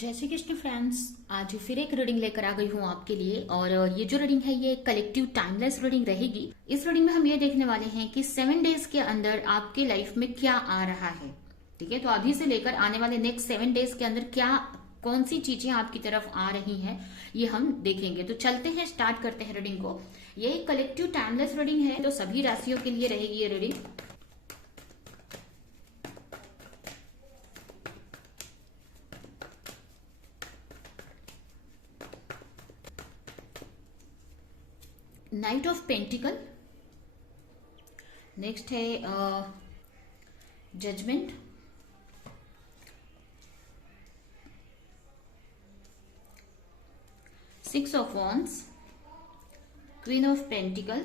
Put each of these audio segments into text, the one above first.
जय श्री कृष्ण फ्रेंड्स। आज फिर एक रीडिंग लेकर आ गई हूँ आपके लिए। और ये जो रीडिंग है ये कलेक्टिव टाइमलेस रीडिंग रहेगी। इस रीडिंग में हम ये देखने वाले हैं कि 7 डेज के अंदर आपके लाइफ में क्या आ रहा है। ठीक है, तो अभी से लेकर आने वाले नेक्स्ट 7 डेज के अंदर क्या कौन सी चीजें आपकी तरफ आ रही हैं ये हम देखेंगे। तो चलते हैं, स्टार्ट करते हैं रीडिंग को। ये कलेक्टिव टाइमलेस रीडिंग है, तो सभी राशियों के लिए रहेगी ये reading. Knight of pentacle, next है judgement, six of wands, queen of pentacle,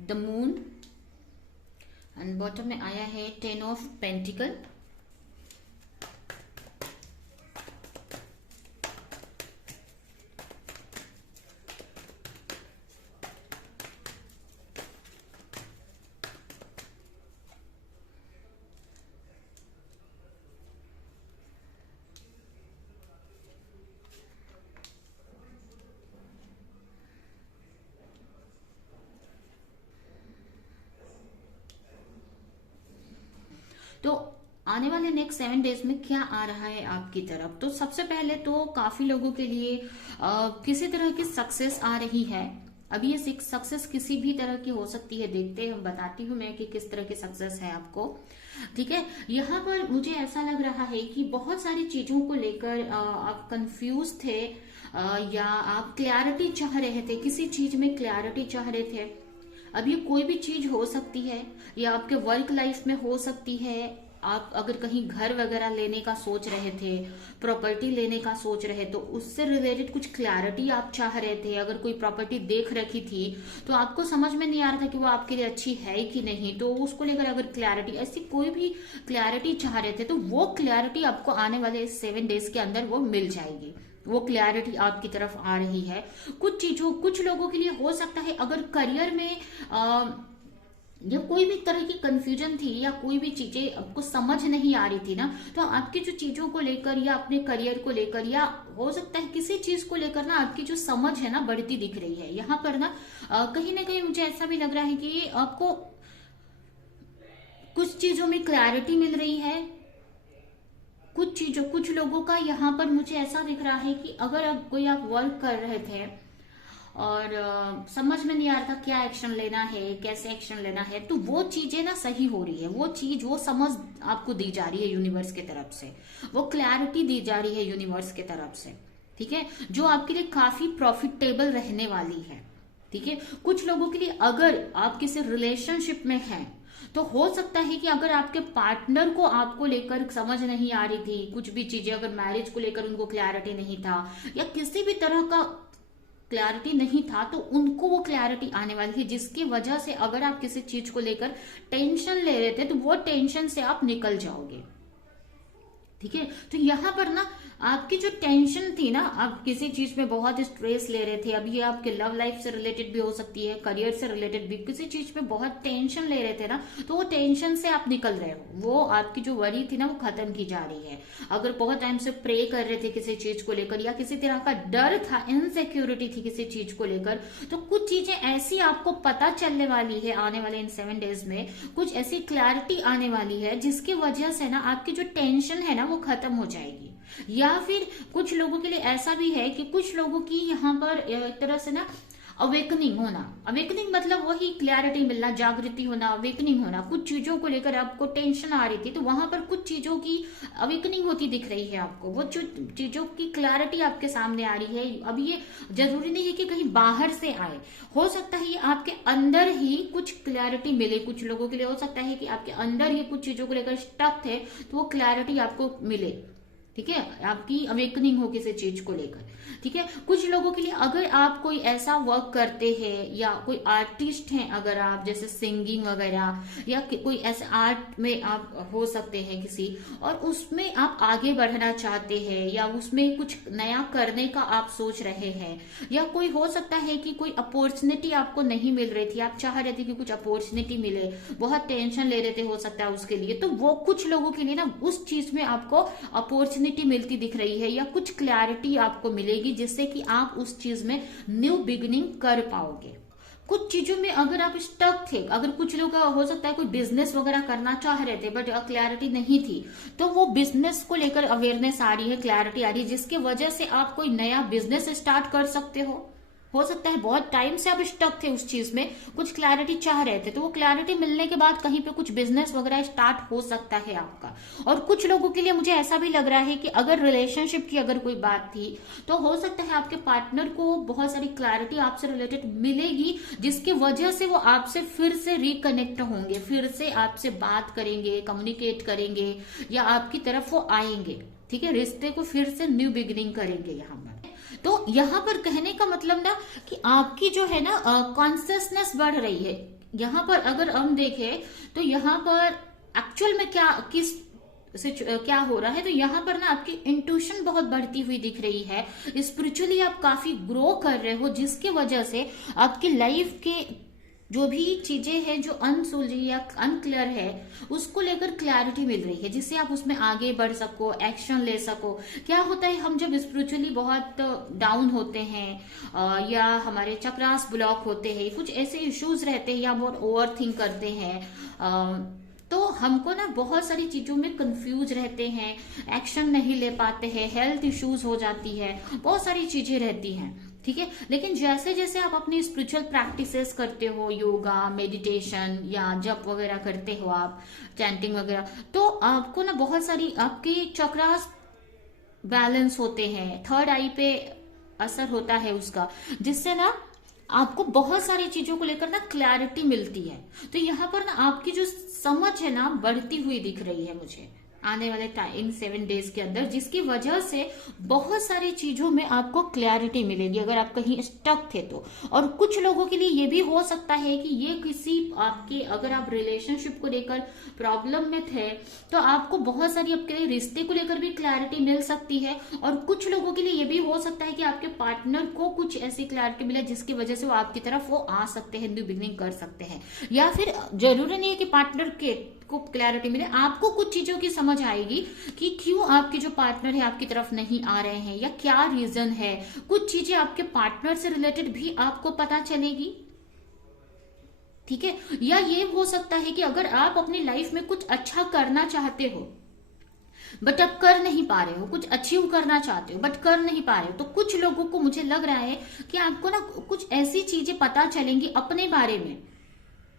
the moon and bottom में आया है 10 ऑफ पेंटिकल। तो आने वाले नेक्स्ट 7 डेज में क्या आ रहा है आपकी तरफ। तो सबसे पहले तो काफी लोगों के लिए किसी तरह की सक्सेस आ रही है। अभी ये सक्सेस किसी भी तरह की हो सकती है, देखते हैं, बताती हूँ मैं कि किस तरह की सक्सेस है आपको। ठीक है, यहाँ पर मुझे ऐसा लग रहा है कि बहुत सारी चीजों को लेकर आप कंफ्यूज थे, या आप क्लैरिटी चाह रहे थे, किसी चीज में क्लैरिटी चाह रहे थे। अब ये कोई भी चीज हो सकती है, या आपके वर्क लाइफ में हो सकती है। आप अगर कहीं घर वगैरह लेने का सोच रहे थे, प्रॉपर्टी लेने का सोच रहे, तो उससे रिलेटेड कुछ क्लैरिटी आप चाह रहे थे। अगर कोई प्रॉपर्टी देख रखी थी तो आपको समझ में नहीं आ रहा था कि वो आपके लिए अच्छी है कि नहीं, तो उसको लेकर अगर क्लैरिटी, ऐसी कोई भी क्लैरिटी चाह रहे थे, तो वो क्लैरिटी आपको आने वाले 7 डेज के अंदर वो मिल जाएगी। वो क्लैरिटी आपकी तरफ आ रही है। कुछ चीजों, कुछ लोगों के लिए हो सकता है अगर करियर में या कोई भी तरह की कंफ्यूजन थी, या कोई भी चीजें आपको समझ नहीं आ रही थी ना, तो आपकी जो चीजों को लेकर या अपने करियर को लेकर, या हो सकता है किसी चीज को लेकर ना आपकी जो समझ है ना बढ़ती दिख रही है। यहाँ पर ना कहीं ना कहीं मुझे ऐसा भी लग रहा है कि आपको कुछ चीजों में क्लैरिटी मिल रही है। कुछ लोगों का यहाँ पर मुझे ऐसा दिख रहा है कि अगर आप वर्क कर रहे थे और समझ में नहीं आ रहा था क्या एक्शन लेना है, कैसे एक्शन लेना है, तो वो चीजें ना सही हो रही है। वो समझ आपको दी जा रही है यूनिवर्स की तरफ से, वो क्लैरिटी दी जा रही है यूनिवर्स की तरफ से। ठीक है, जो आपके लिए काफी प्रॉफिटेबल रहने वाली है। ठीक है, कुछ लोगों के लिए अगर आप किसी रिलेशनशिप में हैं, तो हो सकता है कि अगर आपके पार्टनर को आपको लेकर समझ नहीं आ रही थी, कुछ भी चीजें, अगर मैरिज को लेकर उनको क्लैरिटी नहीं था, या किसी भी तरह का क्लैरिटी नहीं था, तो उनको वो क्लैरिटी आने वाली है, जिसकी वजह से अगर आप किसी चीज को लेकर टेंशन ले रहे थे, तो वो टेंशन से आप निकल जाओगे। ठीक है, तो यहाँ पर ना आपकी जो टेंशन थी ना, आप किसी चीज में बहुत स्ट्रेस ले रहे थे, अभी ये आपके लव लाइफ से रिलेटेड भी हो सकती है, करियर से रिलेटेड भी, किसी चीज में बहुत टेंशन ले रहे थे ना, तो वो टेंशन से आप निकल रहे हो। वो आपकी जो वरी थी ना वो खत्म की जा रही है। अगर बहुत टाइम से प्रे कर रहे थे किसी चीज को लेकर, या किसी तरह का डर था, इनसिक्योरिटी थी किसी चीज को लेकर, तो कुछ चीजें ऐसी आपको पता चलने वाली है आने वाले इन 7 डेज में। कुछ ऐसी क्लैरिटी आने वाली है जिसकी वजह से ना आपकी जो टेंशन है ना वो खत्म हो जाएगी। या फिर कुछ लोगों के लिए ऐसा भी है कि कुछ लोगों की यहाँ पर एक तरह से ना अवेकनिंग होना, अवेकनिंग मतलब वही क्लैरिटी मिलना, जागृति होना, अवेकनिंग होना। कुछ चीजों को लेकर आपको टेंशन आ रही थी, तो वहां पर कुछ चीजों की अवेकनिंग होती दिख रही है आपको। वो चीजों की क्लैरिटी आपके सामने आ रही है। अब ये जरूरी नहीं है कि कहीं बाहर से आए, हो सकता है ये आपके अंदर ही कुछ क्लैरिटी मिले। कुछ लोगों के लिए हो सकता है कि आपके अंदर ही कुछ चीजों को लेकर स्टक थे, तो वो क्लैरिटी आपको मिले। ठीक है, आपकी अवेकनिंग हो किसी चीज को लेकर। ठीक है, कुछ लोगों के लिए अगर आप कोई ऐसा वर्क करते हैं, या कोई आर्टिस्ट हैं, अगर आप जैसे सिंगिंग वगैरह, या कोई ऐसे आर्ट में आप हो सकते हैं किसी, और उसमें आप आगे बढ़ना चाहते हैं, या उसमें कुछ नया करने का आप सोच रहे हैं, या कोई हो सकता है कि कोई अपॉर्चुनिटी आपको नहीं मिल रही थी, आप चाह रहे थे कि कुछ अपॉर्चुनिटी मिले, बहुत टेंशन ले रहे थे हो सकता है उसके लिए, तो वो कुछ लोगों के लिए ना उस चीज में आपको अपॉर्चुनिटी अपॉर्चुनिटी मिलती दिख रही है या कुछ क्लैरिटी आपको मिलेगी जिससे कि आप उस चीज में न्यू बिगिनिंग कर पाओगे। कुछ चीजों में अगर आप स्टक थे, अगर कुछ लोग हो सकता है कोई बिजनेस वगैरह करना चाह रहे थे बट क्लैरिटी नहीं थी, तो वो बिजनेस को लेकर अवेयरनेस आ रही है, क्लैरिटी आ रही है, जिसकी वजह से आप कोई नया बिजनेस स्टार्ट कर सकते हो सकता है बहुत टाइम से आप स्टक थे उस चीज में, कुछ क्लैरिटी चाह रहे थे, तो वो क्लैरिटी मिलने के बाद कहीं पे कुछ बिजनेस वगैरह स्टार्ट हो सकता है आपका। और कुछ लोगों के लिए मुझे ऐसा भी लग रहा है कि अगर रिलेशनशिप की अगर कोई बात थी तो हो सकता है आपके पार्टनर को बहुत सारी क्लैरिटी आपसे रिलेटेड मिलेगी, जिसकी वजह से वो आपसे फिर से रिकनेक्ट होंगे, फिर से आपसे बात करेंगे, कम्युनिकेट करेंगे या आपकी तरफ वो आएंगे। ठीक है, रिश्ते को फिर से न्यू बिगिनिंग करेंगे यहाँ पर। तो यहाँ पर कहने का मतलब ना कि आपकी जो है ना कॉन्सियसनेस बढ़ रही है। यहाँ पर अगर हम देखें तो यहाँ पर एक्चुअल में क्या हो रहा है, तो यहाँ पर ना आपकी इंट्यूशन बहुत बढ़ती हुई दिख रही है, स्पिरिचुअली आप काफी ग्रो कर रहे हो, जिसकी वजह से आपकी लाइफ के जो भी चीजें हैं जो अनसुलझी या अनक्लियर है उसको लेकर क्लैरिटी मिल रही है, जिससे आप उसमें आगे बढ़ सको, एक्शन ले सको। क्या होता है, हम जब स्पिरिचुअली बहुत डाउन होते हैं या हमारे चक्रास ब्लॉक होते हैं, कुछ ऐसे इश्यूज रहते हैं या बहुत ओवर थिंक करते हैं, तो हमको ना बहुत सारी चीजों में कंफ्यूज रहते हैं, एक्शन नहीं ले पाते हैं, हेल्थ इश्यूज हो जाती है, बहुत सारी चीजें रहती हैं। ठीक है, लेकिन जैसे जैसे आप अपनी स्पिरिचुअल प्रैक्टिसेस करते हो, योगा, मेडिटेशन या जप वगैरह करते हो आप, चैंटिंग वगैरह, तो आपको ना बहुत सारी आपके चक्रास बैलेंस होते हैं, थर्ड आई पे असर होता है उसका, जिससे ना आपको बहुत सारी चीजों को लेकर ना क्लैरिटी मिलती है। तो यहाँ पर ना आपकी जो समझ है ना बढ़ती हुई दिख रही है मुझे आने वाले इन 7 डेज के अंदर, जिसकी वजह से बहुत सारी चीजों में आपको क्लैरिटी मिलेगी अगर आप कहीं स्टक थे तो। और कुछ लोगों के लिए ये भी हो सकता है कि ये किसी आपके, अगर आप रिलेशनशिप को लेकर प्रॉब्लम में थे तो आपको बहुत सारी आपके रिश्ते को लेकर भी क्लैरिटी मिल सकती है। और कुछ लोगों के लिए ये भी हो सकता है कि आपके पार्टनर को कुछ ऐसी क्लैरिटी मिले जिसकी वजह से वो आपकी तरफ वो आ सकते हैं, न्यू बिगिनिंग कर सकते हैं। या फिर जरूरी नहीं है कि पार्टनर को क्लैरिटी मिले, आपको कुछ चीजों की समझ आएगी कि क्यों आपके जो पार्टनर है आपकी तरफ नहीं आ रहे हैं या क्या रीजन है। कुछ चीजें आपके पार्टनर से रिलेटेड भी आपको पता चलेगी। ठीक है, या ये हो सकता है कि अगर आप अपनी लाइफ में कुछ अच्छा करना चाहते हो बट आप कर नहीं पा रहे हो, कुछ अचीव करना चाहते हो बट कर नहीं पा रहे हो, तो कुछ लोगों को मुझे लग रहा है कि आपको ना कुछ ऐसी चीजें पता चलेंगी अपने बारे में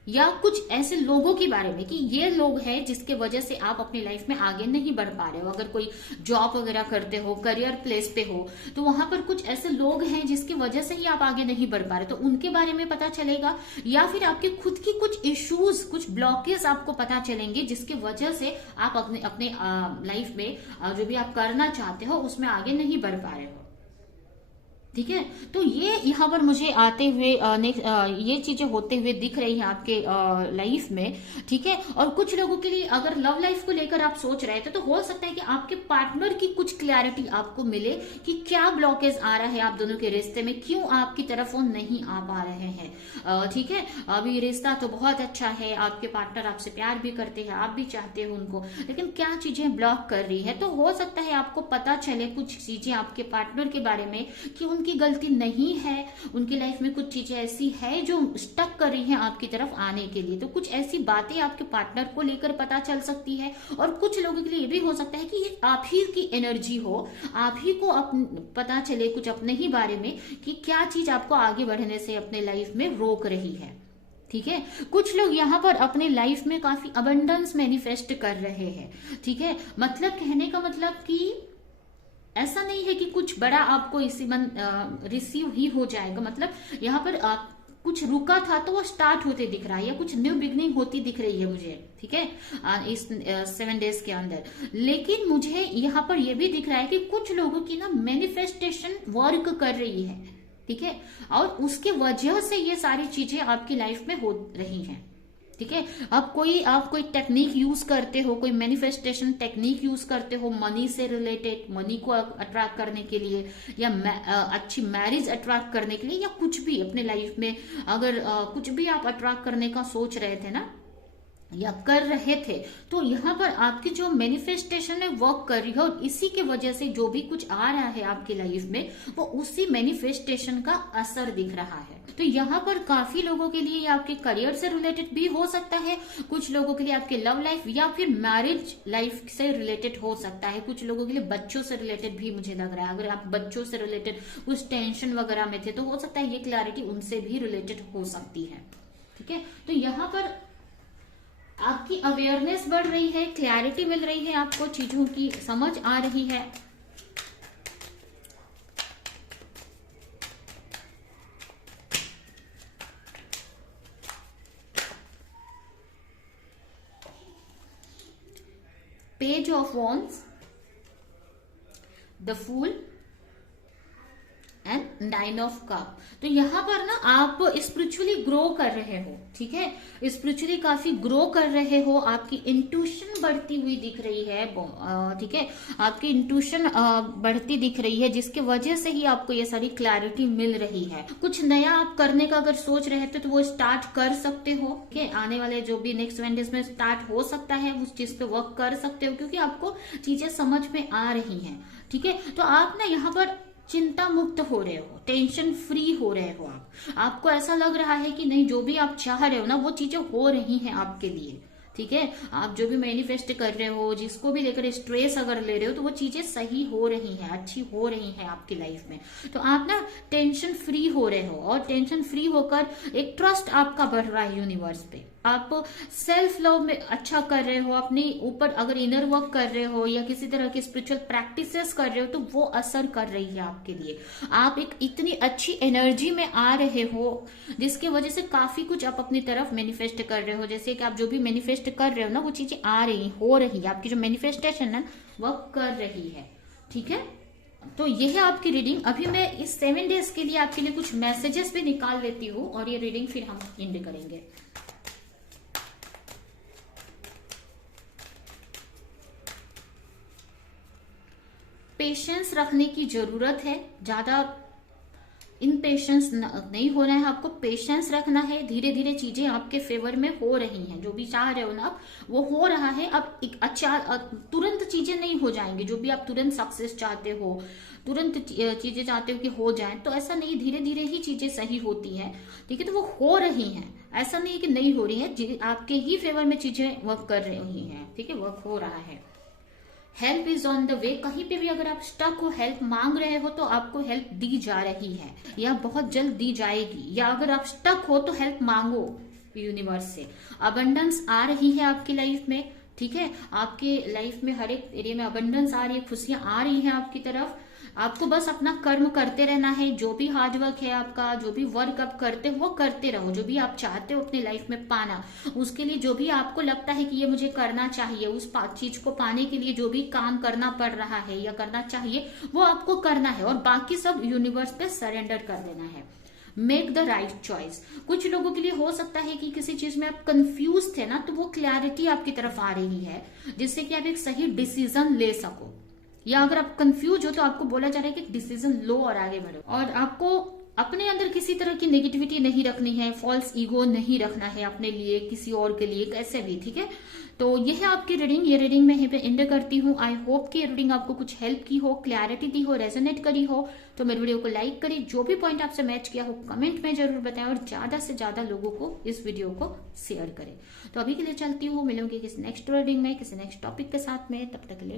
या कुछ ऐसे लोगों के बारे में कि ये लोग हैं जिसके वजह से आप अपनी लाइफ में आगे नहीं बढ़ पा रहे हो। अगर कोई जॉब वगैरह करते हो, करियर प्लेस पे हो, तो वहां पर कुछ ऐसे लोग हैं जिसकी वजह से ही आप आगे नहीं बढ़ पा रहे, तो उनके बारे में पता चलेगा। या फिर आपके खुद की कुछ इश्यूज, कुछ ब्लॉकेज आपको पता चलेंगे जिसकी वजह से आप अपने लाइफ में जो भी आप करना चाहते हो उसमें आगे नहीं बढ़ पा रहे हो। ठीक है, तो ये यहाँ पर मुझे आते हुए ये चीजें होते हुए दिख रही है आपके लाइफ में। ठीक है, और कुछ लोगों के लिए अगर लव लाइफ को लेकर आप सोच रहे थे तो हो सकता है कि आपके पार्टनर की कुछ क्लैरिटी आपको मिले कि क्या ब्लॉकेज आ रहा है आप दोनों के रिश्ते में, क्यों आपकी तरफ वो नहीं आ पा रहे हैं। ठीक है, अभी रिश्ता तो बहुत अच्छा है, आपके पार्टनर आपसे प्यार भी करते हैं, आप भी चाहते हो उनको, लेकिन क्या चीजें ब्लॉक कर रही है। तो हो सकता है आपको पता चले कुछ चीजें आपके पार्टनर के बारे में कि उनकी गलती नहीं है, उनकी लाइफ में कुछ चीजें ऐसी है जो स्टक कर रही हैं आपकी तरफ आने के लिए। तो कुछ ऐसी बातें आपके पार्टनर को लेकर पता चल सकती है। और कुछ लोगों के लिए ये भी हो सकता है कि ये आप ही की एनर्जी हो, आप ही को पता चले कुछ अपने ही बारे में कि क्या चीज आपको आगे बढ़ने से अपने लाइफ में रोक रही है। ठीक है, कुछ लोग यहाँ पर अपने लाइफ में काफी अबंडेंस मैनिफेस्ट कर रहे हैं। ठीक है, मतलब कहने का मतलब कि ऐसा नहीं है कि कुछ बड़ा आपको इसी मन रिसीव ही हो जाएगा, मतलब यहाँ पर कुछ रुका था तो वो स्टार्ट होते दिख रहा है या कुछ न्यू बिगनिंग होती दिख रही है मुझे। ठीक है, इस 7 डेज के अंदर। लेकिन मुझे यहाँ पर यह भी दिख रहा है कि कुछ लोगों की ना मैनिफेस्टेशन वर्क कर रही है। ठीक है, और उसके वजह से ये सारी चीजें आपकी लाइफ में हो रही हैं। ठीक है, आप कोई टेक्निक यूज करते हो, कोई मैनिफेस्टेशन टेक्निक यूज करते हो मनी से रिलेटेड, मनी को अट्रैक्ट करने के लिए या अच्छी मैरिज अट्रैक्ट करने के लिए, या कुछ भी अपने लाइफ में अगर कुछ भी आप अट्रैक्ट करने का सोच रहे थे ना, या कर रहे थे, तो यहाँ पर आपकी जो मैनिफेस्टेशन है वर्क कर रही है, और इसी के वजह से जो भी कुछ आ रहा है आपकी लाइफ में वो उसी मैनिफेस्टेशन का असर दिख रहा है। तो यहाँ पर काफी लोगों के लिए आपके करियर से रिलेटेड भी हो सकता है, कुछ लोगों के लिए आपके लव लाइफ या फिर मैरिज लाइफ से रिलेटेड हो सकता है, कुछ लोगों के लिए बच्चों से रिलेटेड भी मुझे लग रहा है। अगर आप बच्चों से रिलेटेड कुछ टेंशन वगैरह में थे तो हो सकता है ये क्लैरिटी उनसे भी रिलेटेड हो सकती है। ठीक है, तो यहाँ पर आपकी अवेयरनेस बढ़ रही है, क्लैरिटी मिल रही है, आपको चीजों की समझ आ रही है। Page of Wands, the Fool and 9 of Cups. तो यहाँ पर ना आप स्पिरिचुअली ग्रो कर रहे हो, ठीक है, स्पिरिचुअली काफी ग्रो कर रहे हो, आपकी इंट्यूशन बढ़ती हुई दिख रही है, ठीक है, आपकी इंट्यूशन बढ़ती दिख रही है, जिसके वजह से ही आपको ये सारी क्लैरिटी मिल रही है। कुछ नया आप करने का अगर सोच रहे थे तो वो स्टार्ट कर सकते हो, ठीक है, आने वाले जो भी नेक्स्ट 1 डेज में स्टार्ट हो सकता है, उस चीज पे वर्क कर सकते हो, क्योंकि आपको चीजें समझ में आ रही हैं। ठीक है, तो आप ना यहाँ पर चिंता मुक्त हो रहे हो, टेंशन फ्री हो रहे हो, आपको ऐसा लग रहा है कि नहीं, जो भी आप चाह रहे हो ना वो चीजें हो रही हैं आपके लिए। ठीक है, आप जो भी मैनिफेस्ट कर रहे हो, जिसको भी लेकर स्ट्रेस अगर ले रहे हो, तो वो चीजें सही हो रही हैं, अच्छी हो रही हैं आपकी लाइफ में। तो आप ना टेंशन फ्री हो रहे हो, और टेंशन फ्री होकर एक ट्रस्ट आपका बढ़ रहा है यूनिवर्स पे, आप सेल्फ लव में अच्छा कर रहे हो, अपने ऊपर अगर इनर वर्क कर रहे हो या किसी तरह की स्पिरिचुअल प्रैक्टिसेस कर रहे हो, तो वो असर कर रही है आपके लिए। आप एक इतनी अच्छी एनर्जी में आ रहे हो, जिसके वजह से काफी कुछ आप अपनी तरफ मैनिफेस्ट कर रहे हो। जैसे कि आप जो भी मैनिफेस्ट कर रहे हो ना, वो चीजें आ रही हो रही है, आपकी जो मैनिफेस्टेशन है वो कर रही है। ठीक है, तो ये है आपकी रीडिंग। अभी मैं इस 7 डेज के लिए आपके लिए कुछ मैसेजेस भी निकाल लेती हूँ, और ये रीडिंग फिर हम एंड करेंगे। पेशेंस रखने की जरूरत है, ज्यादा इनपेशेंस नहीं होना है, आपको पेशेंस रखना है। धीरे धीरे चीजें आपके फेवर में हो रही हैं, जो भी चाह रहे हो ना आप वो हो रहा है। अब एक अच्छा तुरंत चीजें नहीं हो जाएंगी, जो भी आप तुरंत सक्सेस चाहते हो, तुरंत चीजें चाहते हो कि हो जाए, तो ऐसा नहीं, धीरे धीरे ही चीजें सही होती हैं। ठीक है, तो वो हो रही हैं, ऐसा नहीं कि नहीं हो रही है, आपके ही फेवर में चीजें वर्क कर रही हैं। ठीक है, वर्क हो रहा है। Help is on the way, कहीं पे भी अगर आप स्टक हो, हेल्प मांग रहे हो, तो आपको हेल्प दी जा रही है या बहुत जल्द दी जाएगी। या अगर आप स्टक हो तो हेल्प मांगो यूनिवर्स से। अबंडेंस आ रही है आपकी लाइफ में। ठीक है, आपके लाइफ में हर एक एरिया में अबंडेंस आ रही है, खुशियां आ रही हैं आपकी तरफ। आपको बस अपना कर्म करते रहना है, जो भी हार्ड वर्क है आपका, जो भी वर्क आप करते हो वो करते रहो। जो भी आप चाहते हो अपनी लाइफ में पाना, उसके लिए जो भी आपको लगता है कि ये मुझे करना चाहिए, उस चीज को पाने के लिए जो भी काम करना पड़ रहा है या करना चाहिए, वो आपको करना है, और बाकी सब यूनिवर्स पे सरेंडर कर देना है। Make the right choice. कुछ लोगों के लिए हो सकता है कि किसी चीज में आप कंफ्यूज थे ना, तो वो क्लैरिटी आपकी तरफ आ रही है, जिससे कि आप एक सही डिसीजन ले सको। या अगर आप कंफ्यूज हो तो आपको बोला जा रहा है कि डिसीजन लो और आगे बढ़ो, और आपको अपने अंदर किसी तरह की नेगेटिविटी नहीं रखनी है, फॉल्स ईगो नहीं रखना है अपने लिए, किसी और के लिए, कैसे भी। ठीक है, तो ये है आपकी रीडिंग। ये रीडिंग मैं यहीं पे एंड करती हूँ। आई होप कि ये रीडिंग आपको कुछ हेल्प की हो, क्लैरिटी दी हो, रेजोनेट करी हो। तो मेरे वीडियो को लाइक करिए, जो भी पॉइंट आपसे मैच किया हो कमेंट में जरूर बताएं, और ज्यादा से ज्यादा लोगों को इस वीडियो को शेयर करें। तो अभी के लिए चलती हूँ, मिलूंगी किसी नेक्स्ट रीडिंग में, किसी नेक्स्ट टॉपिक के साथ में। तब तक के लिए